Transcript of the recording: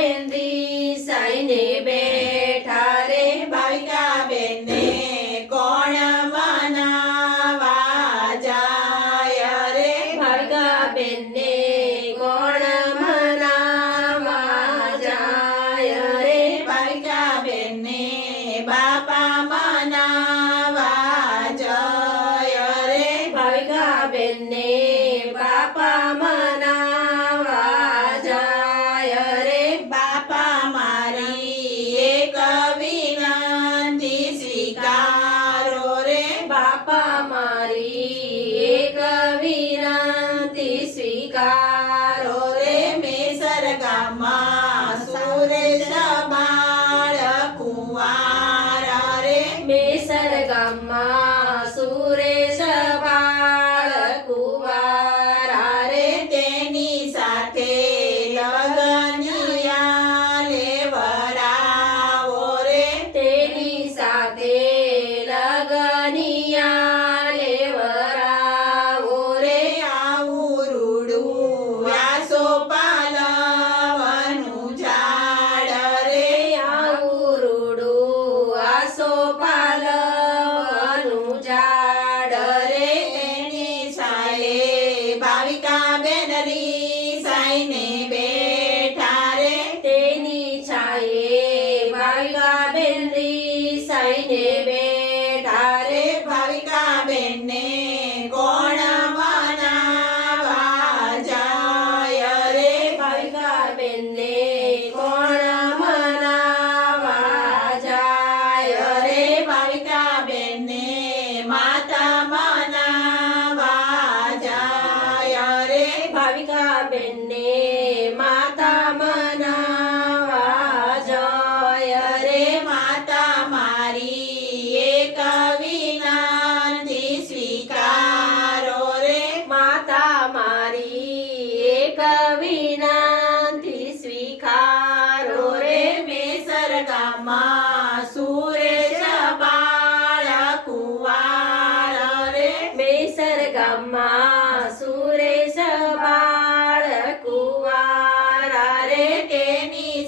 બેન રીસાઈને બેઠા રે ભાવિકા બેનને કોણ મનાવા જાય રે ભાવિકા બેનને કોણ મનાવા જાય રે ભાવિકા બેનને બાપા મનાવા જાય રે ભાવિકા બેનને બાપા મનાવા જાય રે બાપા મારી એક વિનંતી સ્વીકારો રે બાપા મારી એક વિનંતી સ્વીકારો રે મેસર ગામમાં સુરેશ બાળ કુંવાર રે મેસર ગામમાં સુરેશ બાળ કુંવારા રે તેની સાથે લગનિયા લેવરાવો રે તેની સાથે લગનિયા લેવરાવો રે આવું રૂડું વ્યાસો પાલવનું ઝાડ રે આવું રૂડું આસો પાલવનું ઝાડ રે તેની છાયે ભાવિકા બેન રીસાઈને બેઠા રે તેની છાયે ભાવિકા બેન રીસાઈને બેઠા રે ભાવિકા બેનને કોણ મનાવા જાય રે ભાવિકા બેનને કોણ મનાવા જાય રે ભાવિકા બેનને માતા મનાવા જાય રે ભાવિકા બેનને માતા મનાવા જાય રે માતા મારી એક વિનંતી સ્વીકારો રે માતા મારી એક વિનંતી સ્વીકારો રે મેસર ગામમાં સુરેશ બાળ કુંવાર રે મેસર ગામમાં સુરેશ બાળ કુંવારા રે તેની